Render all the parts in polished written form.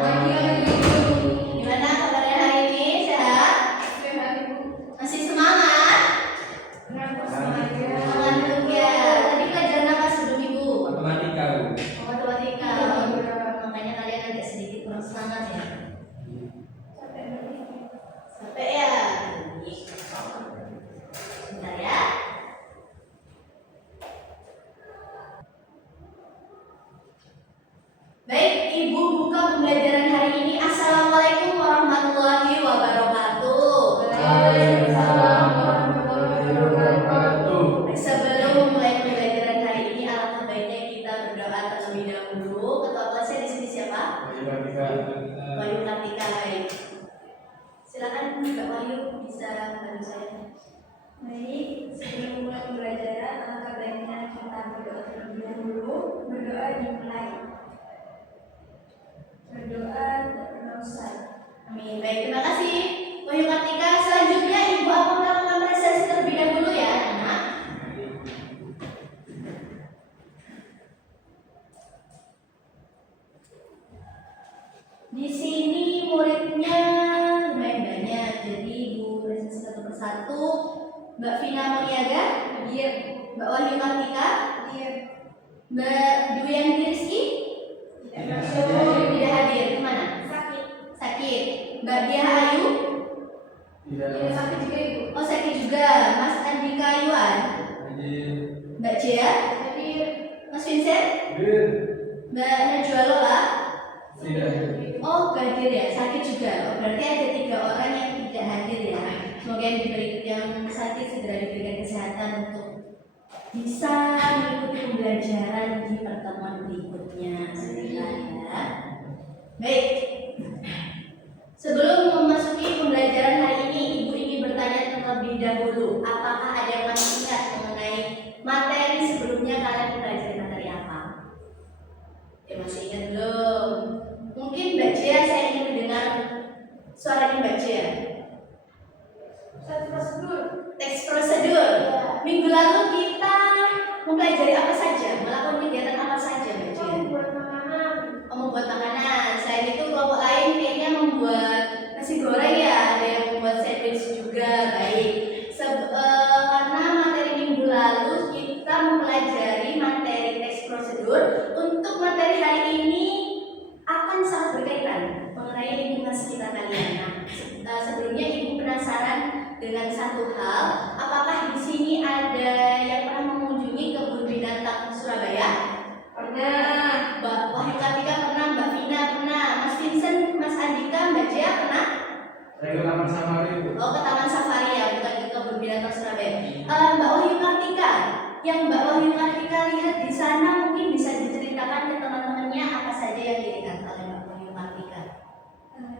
Gimana kabarnya hari ini? Sehat? Masih semangat? Semangat ya. Tadi pelajaran apa sebelum Ibu? Matematika, Bu. Matematika. Makanya kalian agak sedikit kurang semangat ya. Capek ya? Bentar ya. Baik, Ibu buka pembelajaran hari ini. Assalamualaikum warahmatullahi wabarakatuh. Waalaikumsalam warahmatullahi wabarakatuh. Sebelum memulai pembelajaran hari ini, alangkah baiknya kita berdoa terlebih dahulu. Ketua kelasnya di sini siapa? Wahyu Kartika. Baik. Silakan Mbak Wahyu bisa bantu saya. Baik, sebelum mulai pembelajaran, alangkah baiknya kita berdoa terlebih dahulu. Berdoa dimulai. Berdoa tidak pernah usai. Amin. Baik, terima kasih Wahyu Kartika. Selanjutnya Ibu akan melakukan presentasi terlebih dahulu ya, anak. Di sini muridnya lumayan banyak, jadi Ibu presentasi satu persatu. Mbak Vina Mulyada, Iya. Mbak Wahyu Kartika, Iya. Mbak Dwi Yanti Rizky, Tidak tidak hadir. Kemana? sakit. Sakit. Mbak Dia Ayu, Tidak sakit juga Ibu. oh sakit juga. Mas Andika Yuan, Mbak Jia, Hadir. Mas Vincent, Mbak Najwa Lola, oh gak hadir ya, sakit juga. Oh, berarti ada 3 orang yang tidak hadir ya. Semoga yang sakit segera diberikan kesehatan untuk bisa mengikuti pembelajaran di pertemuan berikutnya. Sebentar ya. Baik. Sebelum memasuki pembelajaran hari ini, Ibu ingin bertanya terlebih dahulu, apakah ada yang masih ingat mengenai materi sebelumnya kalian mempelajari materi apa? Ya masih ingat belum? Mungkin Mbak Jia, saya ingin mendengar suaranya Mbak Jia. Teks prosedur. Minggu lalu kita mempelajari apa saja? Melakukan kegiatan apa saja, Mbak Jia? Membuat makanan. Oh, membuat makanan. Selain itu kelompok lain kayaknya membuat nasi goreng ya, ada yang membuat sandwich juga. Baik. Karena materi minggu lalu kita mempelajari materi teks prosedur, untuk materi hari ini akan sangat berkaitan mengenai lingkungan sekitar kalian. Nah, sebelumnya Ibu penasaran dengan satu hal, apakah di sini ada yang pernah mengunjungi kebun binatang Surabaya? Pernah. Mbak Wahyu Kartika pernah, Mbak Vina pernah, Mas Vincent, Mas Andika, Mbak Jia pernah? Saya ke Taman Safari, Bu. Oh, ke Taman Safari ya, bukan ke kebun binatang Surabaya. Mbak Wahyu Kartika, yang Mbak Wahyu Kartika lihat di sana mungkin bisa diceritakan ke teman-temannya apa saja yang dilihat oleh Mbak Wahyu Kartika.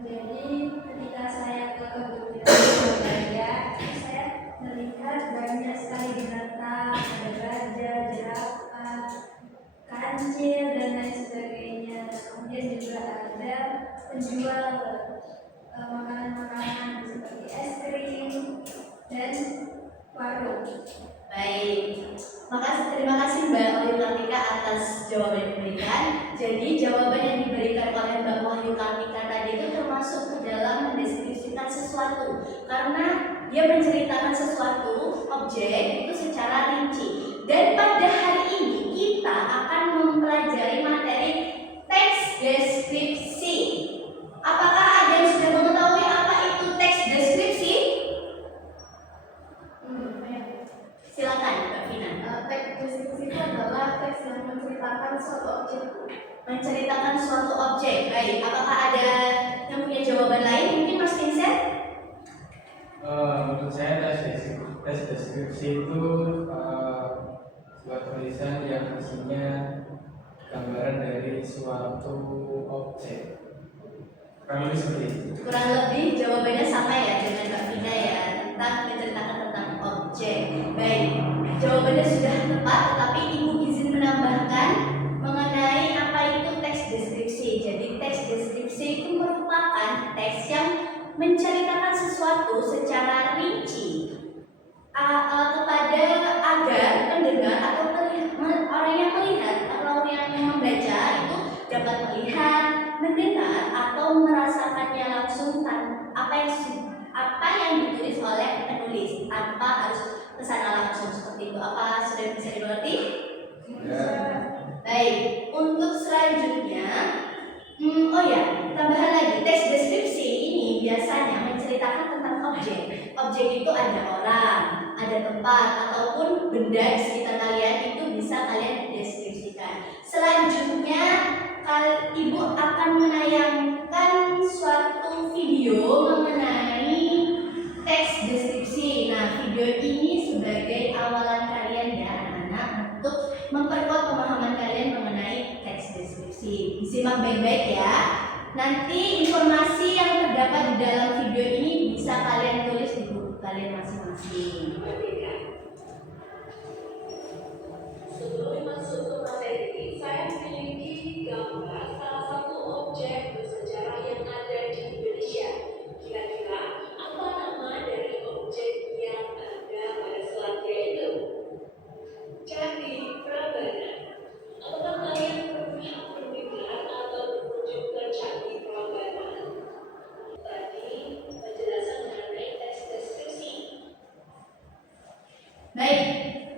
Jadi ketika saya ke kebun binatang Surabaya, saya melihat banyak sekali binatang, ada gajah, jerapah, kancil dan lain sebagainya. Kemudian juga ada penjual makanan-makanan seperti es krim dan warung. Baik, terima kasih Mbak Wahyu Kartika atas jawaban yang diberikan. Jadi jawaban yang diberikan oleh Mbak Wahyu Kartika tadi itu termasuk ke dalam mendeskripsikan sesuatu, karena dia menceritakan sesuatu objek itu secara rinci. Dan pada hari ini kita akan mempelajari materi teks deskripsi. Apakah ada yang sudah mengetahui apa itu teks deskripsi? Silakan Mbak Vina. Teks deskripsi itu adalah teks yang menceritakan suatu objek. Menceritakan suatu objek. Baik, apakah ada yang punya jawaban lain? Mungkin Mas Vincent? Menurut saya tes deskripsi itu sebuah tulisan yang isinya gambaran dari suatu objek. Kurang lebih seperti itu. Kurang lebih jawabannya sama ya dengan Mbak Vina ya, tentang menceritakan tentang objek. Baik, jawabannya sudah tepat, tetapi Ibu izin menambahkan mengenai apa itu teks deskripsi. Jadi teks deskripsi itu merupakan teks yang menceritakan sesuatu secara rinci kepada agar pendengar atau orang yang melihat atau yang membaca itu dapat melihat, mendengar atau apa yang ditulis oleh penulis tanpa harus ke sana langsung seperti itu. Apa sudah bisa dimengerti? Ya. Baik, untuk selanjutnya, oh ya, tambahan lagi, teks deskripsi ini biasanya menceritakan tentang objek. Objek itu ada orang, ada tempat, ataupun benda di sekitar kalian, itu bisa kalian deskripsikan. Selanjutnya, Ibu akan menayangkan suatu video mengenai teks deskripsi. Nah, video ini sebagai awalan kalian ya anak-anak untuk memperkuat pemahaman kalian mengenai teks deskripsi. Disimak baik-baik ya. Nanti informasi yang terdapat di dalam video ini bisa kalian tulis di buku kalian masing-masing. Sebelum masuk ke materi, saya memiliki gambar salah satu objek bersejarah yang ada di Indonesia. Kira-kira apa nama dari objek yang ada pada Selandia itu? Candi Prambanan. Apakah kalian pernah mendengar atau berkunjung ke Candi Prambanan? Tadi penjelasan mengenai teks deskripsi. Baik,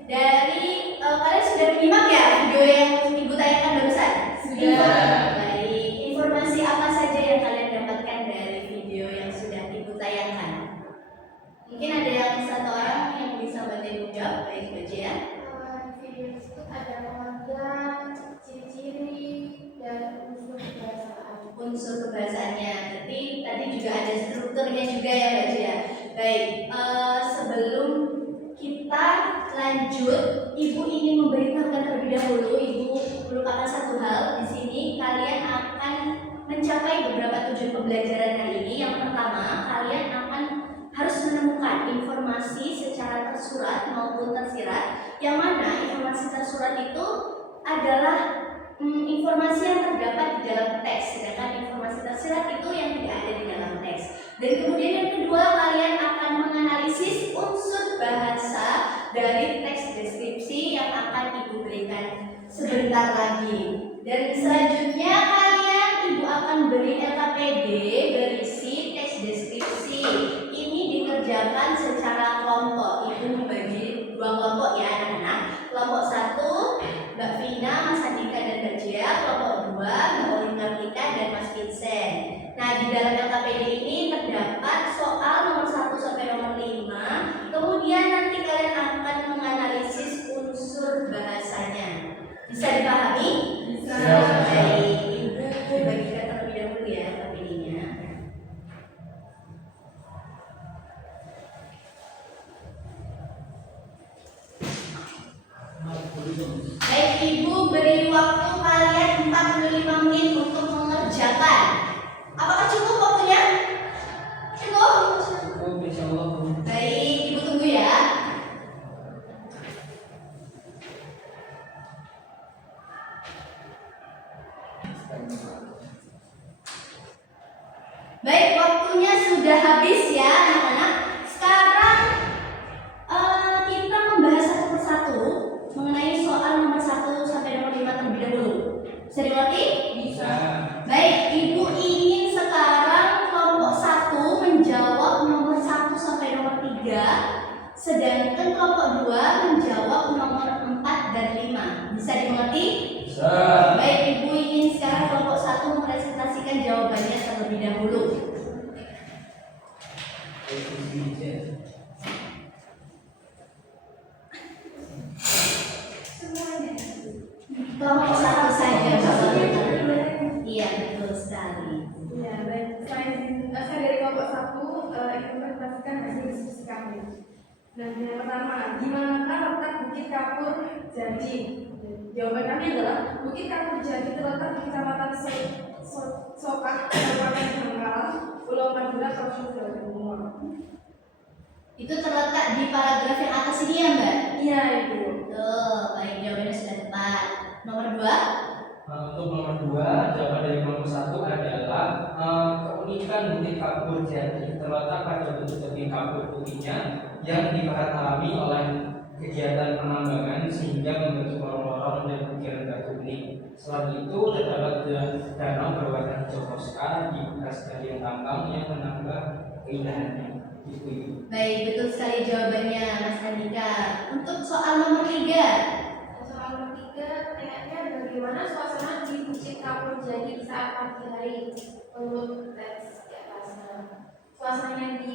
dari kalian sudah menyimak ya video yang Ibu tayangkan barusan? Sudah. Baik, informasi apa saja yang kalian dapatkan dari video yang sudah Ibu tayangkan? Mungkin ada yang satu orang yang bisa bantu Ibu jawab, baik baca ya. Di video tersebut ada pengertian, ciri-ciri, dan unsur kebahasaan. Unsur kebahasaannya, tapi tadi juga ada strukturnya juga ya Mbak Cia. Baik, sebelum kita lanjut, Ibu ingin memberitahukan terlebih dahulu. Ibu melupakan satu hal di sini. Kalian akan mencapai beberapa tujuan pembelajaran hari ini. Yang pertama, kalian akan harus menemukan informasi secara tersurat maupun tersirat. Yang mana informasi tersurat itu adalah informasi yang terdapat di dalam teks, sedangkan informasi tersirat itu yang tidak ada di dalam teks. Dan kemudian yang kedua, kalian akan menganalisis unsur bahasa dari teks deskripsi yang akan Ibu berikan sebentar lagi. Dan selanjutnya Ibu akan beri LKPD berisi teks deskripsi. Ini dikerjakan secara kelompok. Ibu membagi 2 kelompok ya anak-anak. Kelompok 1 Mbak Vina, Mas Andika dan Mbak Jia. Kelompok 2 Mbak Olin Kartika dan Mas Vincent. Nah, di dalam LKPD ini terdapat soal nomor 1 sampai nomor 5. Kemudian nanti kalian akan menganalisis unsur bahasanya. Bisa dipahami? Bisa. Baik, Ibu bagikan terlebih dahulu ya LKPD-nya. Baik, Ibu beri waktu kalian 45 menit untuk mengerjakan. Apakah cukup waktunya? Cukup? Cukup, insya Allah. Baik, Ibu tunggu ya. Baik, waktunya sudah habis ya anak-anak. Sekarang kita membahas satu persatu mengenai soal nomor 1 sampai nomor 5 terlebih dahulu. Bisa dimengerti? Bisa. Baik, Ibu ingin sekarang kelompok 1 menjawab nomor 1 sampai nomor 3, sedangkan kelompok 2 menjawab nomor 4 dan 5. Bisa dimengerti? Bisa. Baik, Ibu ingin sekarang kelompok 1 mempresentasikan jawabannya terlebih dahulu. Semuanya. Kelompok 1 saja, Bapak. Iya, betul sekali. Ya, baik. Saya dari kelompok 1 ingin mempresentasikan hasil diskusi kami. Dan yang pertama, di manakah letak Bukit Kapur Jadi? Jawaban kami adalah Bukit Kapur Jadi terletak di Kecamatan Sokah, Kabupaten Bangkalan, Pulau Madura, Provinsi Jawa Timur. Itu terletak di paragraf yang atas ini ya, Mbak? Iya, Ibu. Betul, baik, jawabannya sudah tepat. Nomor 2. Untuk nomor 2, jawaban dari nomor 1 adalah keunikan Bukit Kapur Jadi terletak pada bentuk tebing kapur putihnya yang dibahat alami oleh kegiatan penambangan sehingga membentuk lorong-lorong dan butiran batu unik. Selain itu, terdapat danau berwarna hijau toska di bekas galian tambang yang menambah keindahannya. Gitu. Baik, betul sekali jawabannya Mas Andika. Untuk soal nomor 3. Soal nomor 3, tanya bagaimana suasana di Bukit Kapur Jadi saat pagi hari menurut teks di atasnya. Suasananya di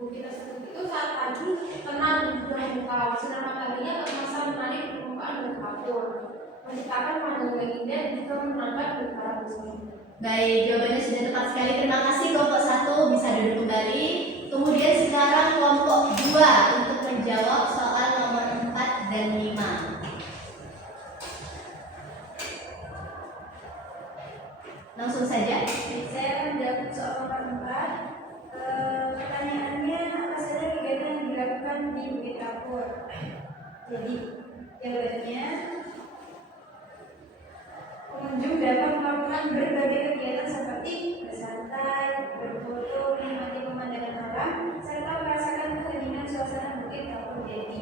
bukit tersebut itu saat pagi tenang dan terbuka, sinar mataharinya terasa menarik permukaan dan kapur, menciptakan pemandangan indah dan juga menambah para muslim. Baik, jawabannya sudah tepat sekali. Terima kasih kelompok 1 bisa duduk kembali. Kemudian sekarang kelompok 2 untuk menjawab soal nomor 4 dan 5. Langsung saja. Saya akan menjawab soal nomor 4. Pertanyaannya, apa saja kegiatan yang dilakukan di Bukit Kapur? Jadi, jawabannya, pengunjung dapat melakukan berbagai kegiatan seperti bersantai, berfoto, menikmati pemandangan alam, serta merasakan keheningan suasana Bukit Kapur Jadi.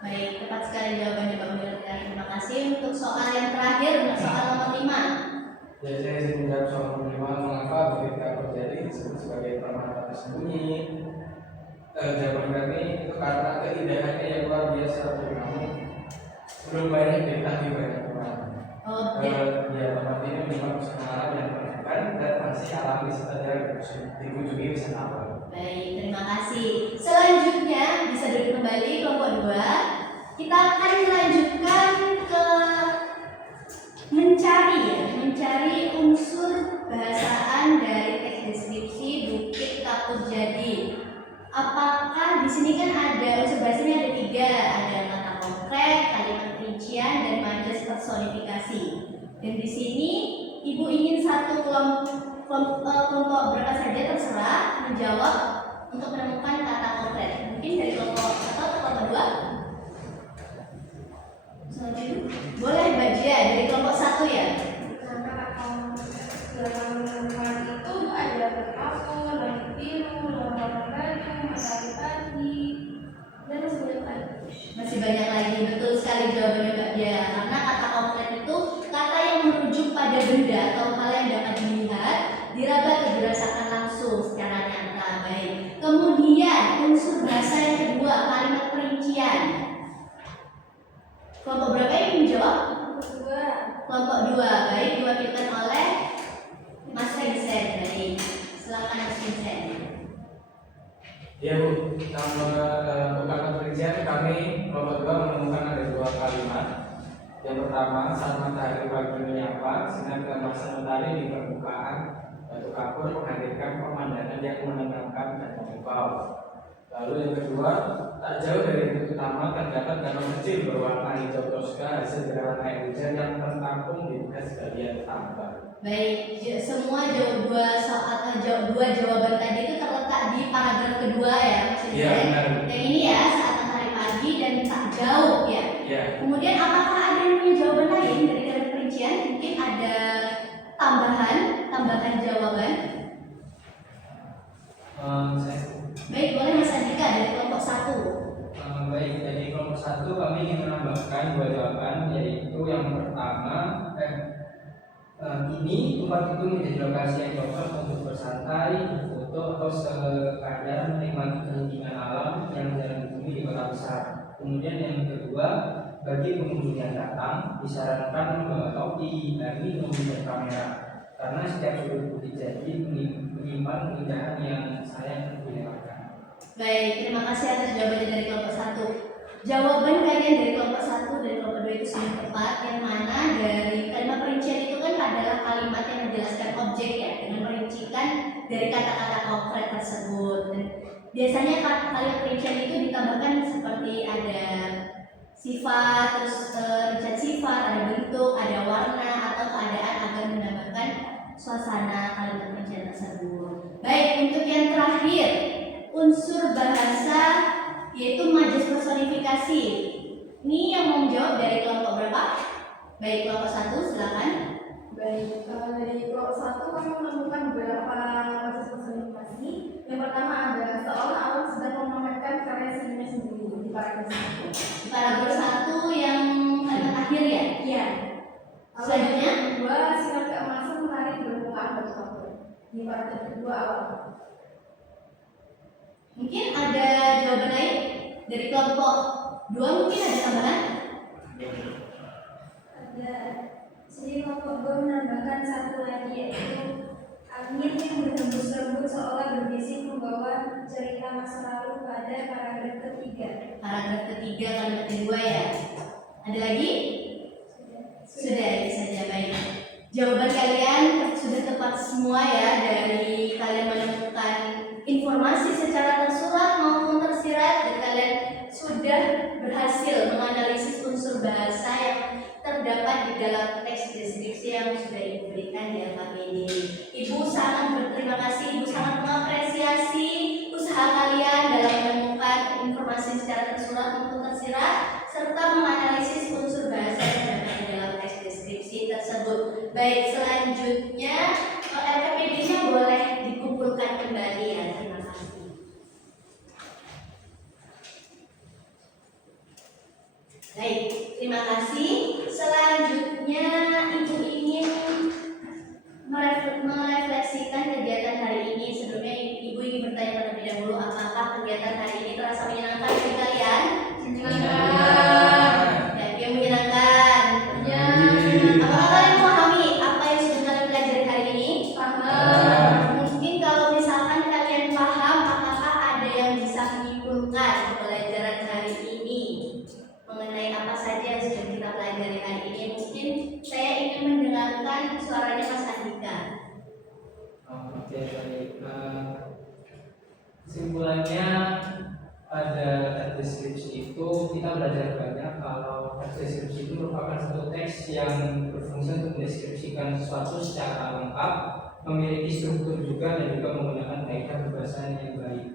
Baik, tepat sekali jawabannya Pak Wirya. Terima kasih. Untuk soal yang terakhir, soal nomor 5. Ya, saya ingin menjawab soal nomor 5, mengapa Bukit Kapur Jadi disebut sebagai permata tersembunyi. Jawaban kami itu karena keindahannya yang luar biasa. Namun belum banyak diketahui banyak orang. Ya, tempat ini menyimpan pesona alam yang menyenangkan dan masih alami saja dikunjungi wisatawan. Baik, terima kasih. Selanjutnya bisa duduk kembali kelompok 2. Kita akan melanjutkan ke mencari unsur bahasaan dari teks deskripsi Bukit Kapur Jadi. Apakah di sini kan ada unsur bahasanya ada 3, ada kata konkret, kalimat rincian, dan majas personifikasi. Dan di sini Ibu ingin satu kelompok berapa saja terserah menjawab untuk menemukan kata konkret. Mungkin dari kelompok 1 atau kelompok 2? Boleh Bajia dari kelompok 1 ya. Dalam itu ada berkapur, langit biru, lembaran batu, matahari pagi, dan masih banyak lagi. Masih banyak lagi, betul sekali jawabannya Mbak Dia. Karena kata konkret itu kata yang merujuk pada benda atau hal yang dapat dilihat, diraba atau dirasakan langsung secara nyata. Baik. Kemudian unsur bahasa yang kedua, kalimat perincian. Kelompok berapa yang menjawab? Kelompok 2. Baik, diwakilkan oleh Mas Vincent. Baik, silakan Mas Vincent. Ya Bu, untuk kata perincian kami kelompok 2 menemukan ada 2 kalimat. Yang pertama, saat matahari pagi menyapa, sinar keemasan matahari di permukaan batu kapur menghadirkan pemandangan yang menenangkan dan memukau. Lalu yang kedua, tak jauh dari bukit utama terdapat danau kecil berwarna hijau toska hasil gerakan air hujan yang tertampung di bekas galian tambang. Baik, semua dua jawaban tadi itu terletak di paragraf kedua ya, maksudnya. Iya, benar. Yang ini ya, saat matahari pagi dan tak jauh ya. Iya. Kemudian apakah ada yang punya jawaban lain dari kalimat perincian? Mungkin ada tambahan jawaban. Baik, boleh Mas Andika dari kelompok 1. Baik, dari kelompok 1 kami ingin menambahkan 2 jawaban, yaitu yang pertama, ini tempat itu menjadi lokasi yang cocok untuk bersantai, berfoto, atau sekadar menikmati keindahan alam yang jarang ditemui di kota besar. Kemudian yang kedua, bagi pengunjung yang datang disarankan membawa topi, dari mobil dan kamera, karena setiap sudut Bukit Jadi menyimpan keindahan yang sayang dilewatkan. Baik, terima kasih atas jawabannya dari kelompok 1. Jawaban kalian dari kelompok 1 dan kelompok 2 itu sudah tepat, yang mana dari kalimat perincian itu kan adalah kalimat yang menjelaskan objek ya, dengan merincikan dari kata-kata konkret tersebut. Dan biasanya kalimat perincian itu ditambahkan seperti ada sifat, terus rincian sifat, ada bentuk, ada warna atau keadaan agar menambahkan suasana kalimat perincian tersebut. Baik, untuk yang terakhir, unsur bahasa yaitu majas personifikasi. Ini yang mau menjawab dari kelompok berapa? Baik, kelompok 1 silakan. Baik, dari kelompok 1 kami menemukan beberapa majas personifikasi. Yang pertama ada seolah alam sedang memamerkan karya seninya sendiri di paragraf 1. Di paragraf 1 yang kalimat akhir ya? Iya. Selanjutnya, yang kedua, sinar keemasan menarik permukaan batu kapur. di part kedua awal. Mungkin ada jawaban lain dari kelompok 2, mungkin ada tambahan? Ada. Jadi kelompok 2 menambahkan satu lagi, yaitu angin yang berhembus lembut seolah berbisik membawa cerita masa lalu pada paragraf ketiga. Paragraf ketiga kalimat kedua ya. Ada lagi? Sudah, itu saja. Baik. Jawaban kalian sudah tepat semua ya, dari kalian menemukan informasi secara tersurat maupun tersirat, dan kalian sudah berhasil menganalisis unsur bahasa yang terdapat di dalam teks deskripsi yang sudah Ibu berikan di AKBD. Ibu sangat berterima kasih, Ibu sangat mengapresiasi usaha kalian dalam menemukan informasi secara tersurat maupun tersirat, serta menganalisis unsur bahasa yang terdapat di dalam teks deskripsi tersebut. Baik, selanjutnya RKPD-nya boleh dikumpulkan kembali ya. Terima kasih. Baik, terima kasih. Selanjutnya Ibu ingin merefleksikan kegiatan hari ini. Sebelumnya Ibu ingin bertanya terlebih dahulu, apakah kegiatan hari ini terasa menyenangkan bagi kalian? Ya, yang menyenangkan. Ya. Apakah kalian memahami apa yang sudah kalian pelajari hari ini? Mungkin kalau misalkan kalian paham, apakah ada yang bisa menyimpulkan pelajaran hari ini mengenai apa saja yang sudah kita pelajari hari ini? Mungkin saya ingin mendengarkan suaranya Mas Andika. Oke, baik. Kesimpulannya pada teks deskripsi itu kita belajar banyak kalau teks deskripsi itu merupakan satu teks yang berfungsi untuk mendeskripsikan sesuatu secara lengkap, memiliki struktur juga, dan juga menggunakan kaidah kebahasaan yang baik.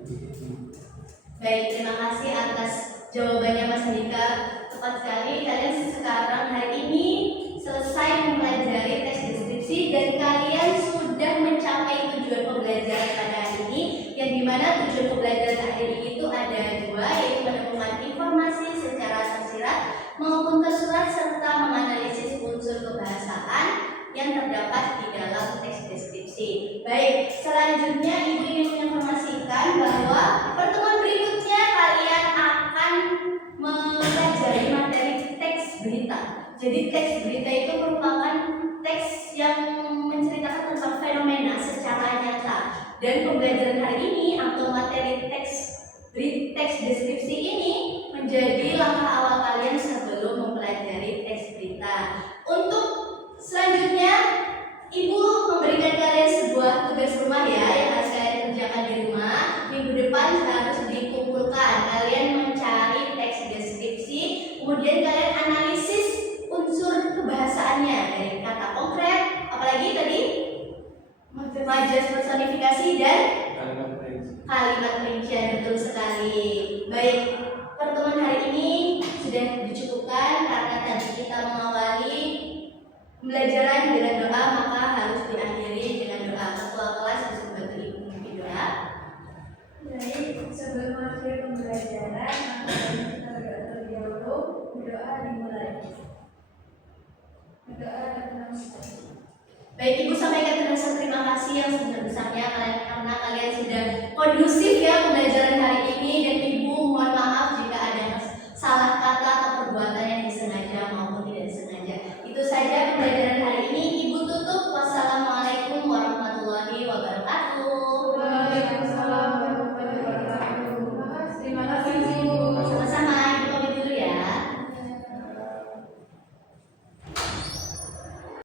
Baik, terima kasih atas jawabannya Mas Andika. Tepat sekali, kalian sekarang hari ini selesai mempelajari teks deskripsi dan kalian sudah mencapai tujuan pembelajaran pada hari ini, yang dimana tujuan pembelajaran hari ini itu ada dua, yaitu menemukan informasi secara tersirat maupun tersurat serta menganalisis unsur kebahasaan yang terdapat di dalam teks deskripsi. Baik, selanjutnya Ibu ingin menginformasikan bahwa pertemuan berikutnya kalian akan mempelajari materi teks berita. Jadi teks berita itu merupakan teks yang menceritakan tentang fenomena secara nyata. Dan pembelajaran hari ini atau materi teks deskripsi ini menjadi langkah awal kalian sebelum mempelajari teks berita. Untuk selanjutnya, Ibu memberikan kalian sebuah tugas rumah ya, yang harus kalian kerjakan di rumah. Minggu depan harus dikumpulkan. Kalian mencari teks deskripsi, kemudian kalian analisis unsur kebahasaannya dari kata konkret, apalagi tadi majas personifikasi dan kalimat rincian. Betul sekali. Baik, pertemuan hari ini sudah dicukupkan karena tadi kita mengawali pembelajaran dengan doa, maka harus diakhiri dengan doa. Ketua kelas harus membantu Ibu memimpin doa. Baik, sebelum akhir pembelajaran, maka kita berdoa terlebih dahulu. Berdoa dimulai. Berdoa dan menangis. Baik, Ibu sampaikan rasa terima kasih yang sebesar-besarnya karena kalian sudah kondusif ya pembelajaran hari ini,